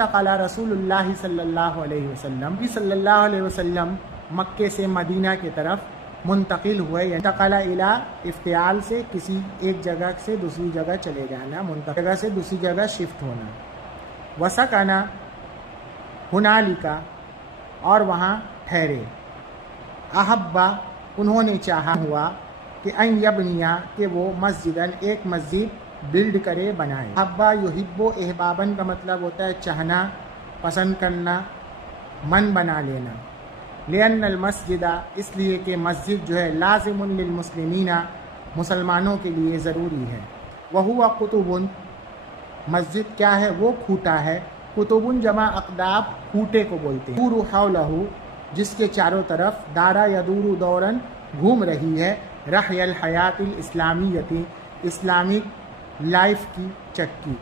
انتقل رسول اللہ صلی اللہ علیہ وسلم مکے سے مدینہ کی طرف منتقل ہوئے، انتقل الی افتعال سے کسی ایک جگہ سے دوسری جگہ چلے جانا، منتقل جگہ سے دوسری جگہ شفٹ ہونا۔ وسکن ہنالک، اور وہاں ٹھہرے۔ احبا، انہوں نے چاہا ہوا کہ ان یبنیا، کہ وہ مسجدن، ایک مسجد بلڈ کرے، بنائے۔ احبا یحب، احبابن کا مطلب ہوتا ہے چاہنا، پسند کرنا، من بنا لینا۔ لأن المسجد، اس لیے کہ مسجد جو ہے لازم للمسلمین، مسلمانوں کے لیے ضروری ہے۔ وہو قطب، مسجد کیا ہے؟ وہ کھوٹا ہے۔ قطب جمع اقداب، کھوٹے کو بولتے ہیں۔ دور حولہ، جس کے چاروں طرف، دارا یدور دورن، گھوم رہی ہے، رحی الحیات الاسلامیتی، اسلامک لائف کی چکی۔